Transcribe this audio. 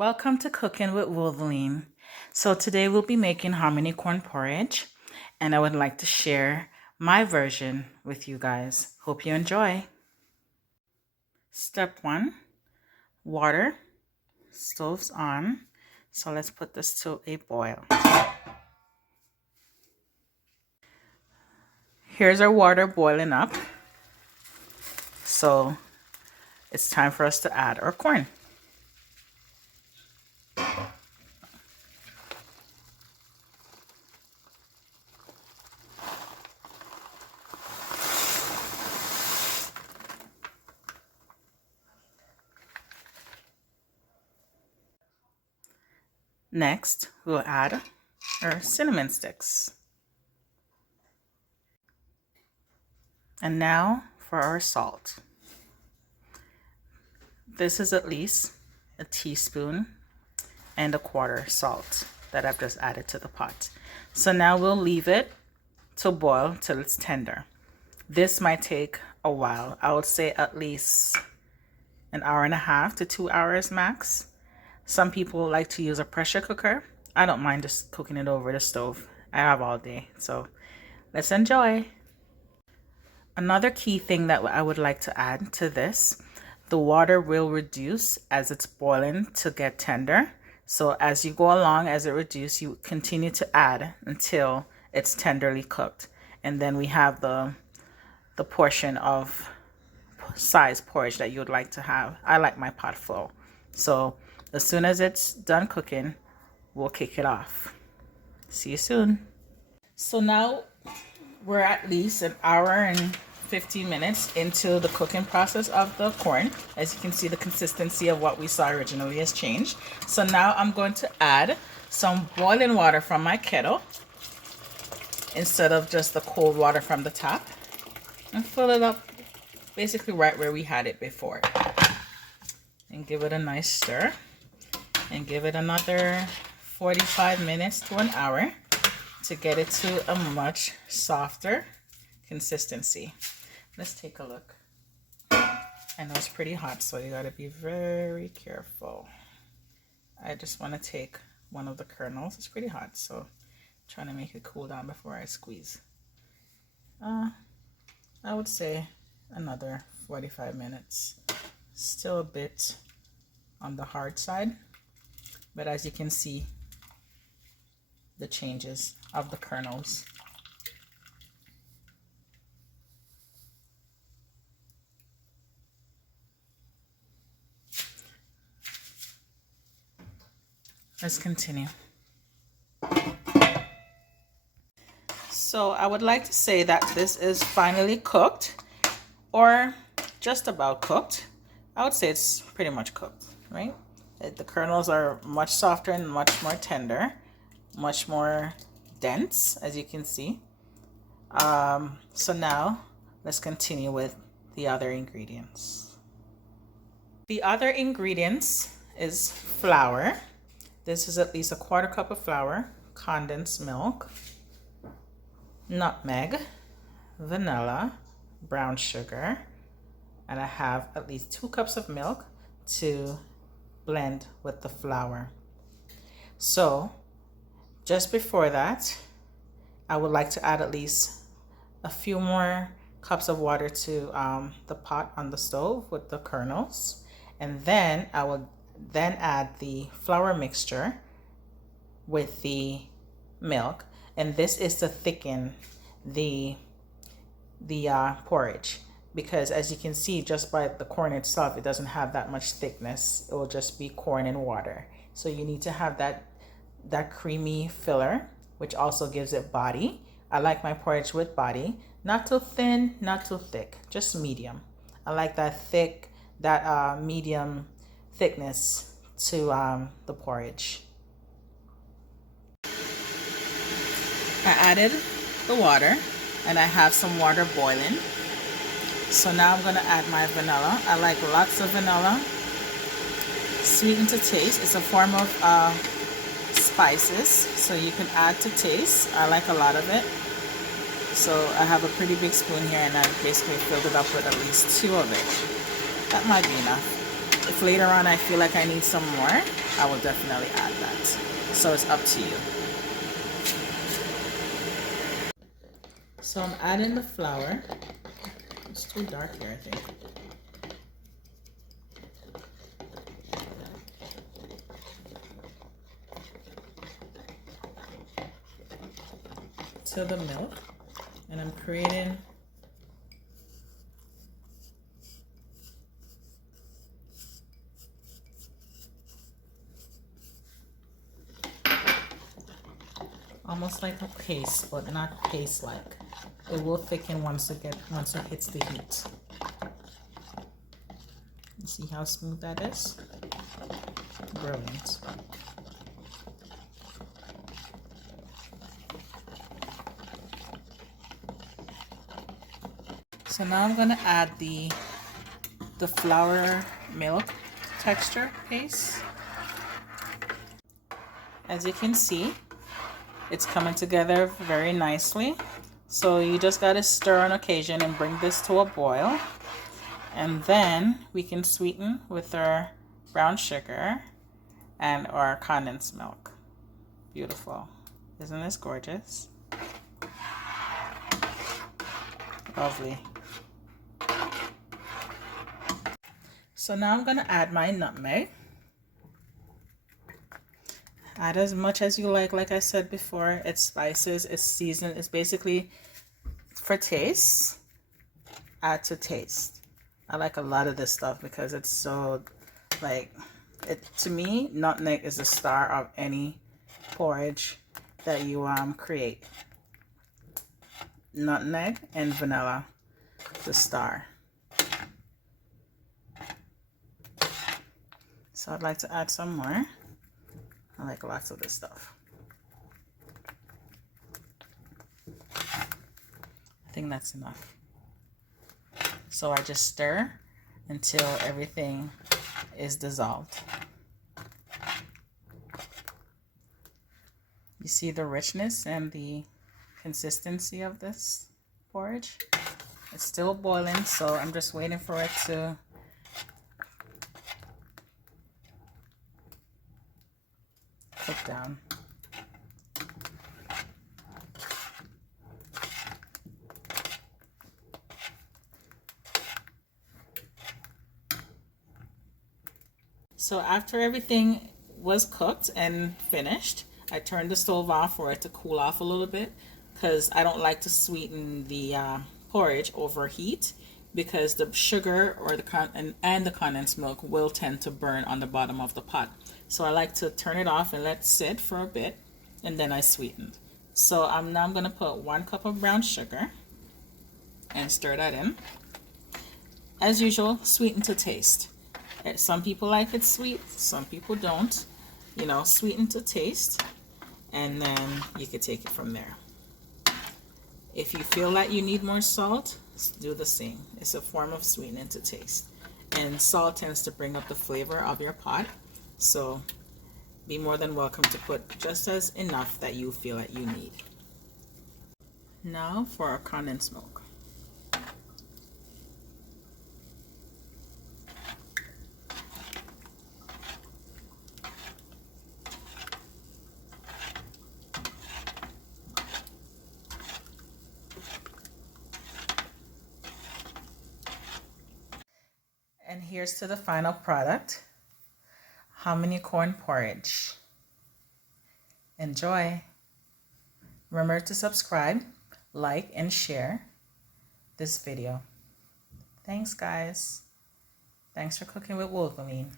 Welcome to Cooking with Wolverine. So today we'll be making hominy corn porridge, and I would like to share my version with you guys. Hope you enjoy. Step 1, water. Stove's on. So let's put this to a boil. Here's our water boiling up. So it's time for us to add our corn. Next, we'll add our cinnamon sticks. And now for our salt. This is at least a teaspoon and a quarter salt that I've just added to the pot. So now we'll leave it to boil till it's tender. This might take a while. I would say at least an hour and a half to 2 hours max. Some people like to use a pressure cooker. I don't mind just cooking it over the stove. I have all day, so let's enjoy. Another key thing that I would like to add to this, the water will reduce as it's boiling to get tender. So as you go along, as it reduces, you continue to add until it's tenderly cooked. And then we have the portion of size porridge that you would like to have. I like my pot full. So as soon as it's done cooking, we'll kick it off. See you soon. So now we're at least an hour and 15 minutes into the cooking process of the corn. As you can see, the consistency of what we saw originally has changed. So now I'm going to add some boiling water from my kettle instead of just the cold water from the tap, and fill it up basically right where we had it before, and give it a nice stir, and give it another 45 minutes to an hour to get it to a much softer consistency. Let's take a look. I know it's pretty hot, so you got to be very careful. I just want to take one of the kernels. It's pretty hot, so I'm trying to make it cool down before I squeeze. I would say another 45 minutes. Still a bit on the hard side, but as you can see, the changes of the kernels. Let's continue. So I would like to say that this is finally cooked, or just about cooked. I would say it's pretty much cooked, right? The kernels are much softer and much more tender, much more dense, as you can see. So now let's continue with the other ingredients. The other ingredients is flour. This is at least a quarter cup of flour, condensed milk, nutmeg, vanilla, brown sugar, and I have at least 2 cups of milk to blend with the flour. So just before that, I would like to add at least a few more cups of water to the pot on the stove with the kernels, and then I would then add the flour mixture with the milk, and this is to thicken the porridge, because as you can see, just by the corn itself, it doesn't have that much thickness. It will just be corn and water. So you need to have that creamy filler, which also gives it body. I like my porridge with body, not too thin, not too thick, just medium. I like that thick, medium thickness to the porridge. I added the water, and I have some water boiling. So now I'm going to add my vanilla. I like lots of vanilla. Sweeten to taste. It's a form of spices, so you can add to taste. I like a lot of it. So I have a pretty big spoon here, and I basically filled it up with at least 2 of it. That might be enough. It's If later on I feel like I need some more, I will definitely add that. So it's up to you. So I'm adding the flour. It's too dark here, I think. To the milk, and I'm creating almost like a paste, but not paste-like. It will thicken once it hits the heat. You see how smooth that is? Brilliant. So now I'm gonna add the flour milk texture paste. As you can see, it's coming together very nicely. So you just gotta stir on occasion and bring this to a boil. And then we can sweeten with our brown sugar and our condensed milk. Beautiful. Isn't this gorgeous? Lovely. So now I'm gonna add my nutmeg. Add as much as you like I said before. It's spices, it's seasoned, it's basically for taste. Add to taste. I like a lot of this stuff because it's so, like, to me, nutmeg is the star of any porridge that you create. Nutmeg and vanilla, the star. So I'd like to add some more. I like lots of this stuff. I think that's enough. So I just stir until everything is dissolved. You see the richness and the consistency of this porridge? It's still boiling, so I'm just waiting for it to cook down. So after everything was cooked and finished, I turned the stove off for it to cool off a little bit because I don't like to sweeten the porridge over heat because the sugar or the condensed milk will tend to burn on the bottom of the pot. So I like to turn it off and let it sit for a bit, and then I sweetened. So I'm going to put 1 cup of brown sugar and stir that in. As usual, sweeten to taste. Some people like it sweet, some people don't. You know, sweeten to taste, and then you can take it from there. If you feel like you need more salt, do the same. It's a form of sweetening to taste. And salt tends to bring up the flavor of your pot. So be more than welcome to put just as enough that you feel like you need. Now for our condensed milk. And here's to the final product, Hominy Corn Porridge. Enjoy. Remember to subscribe, like, and share this video. Thanks, guys. Thanks for cooking with Wolverine.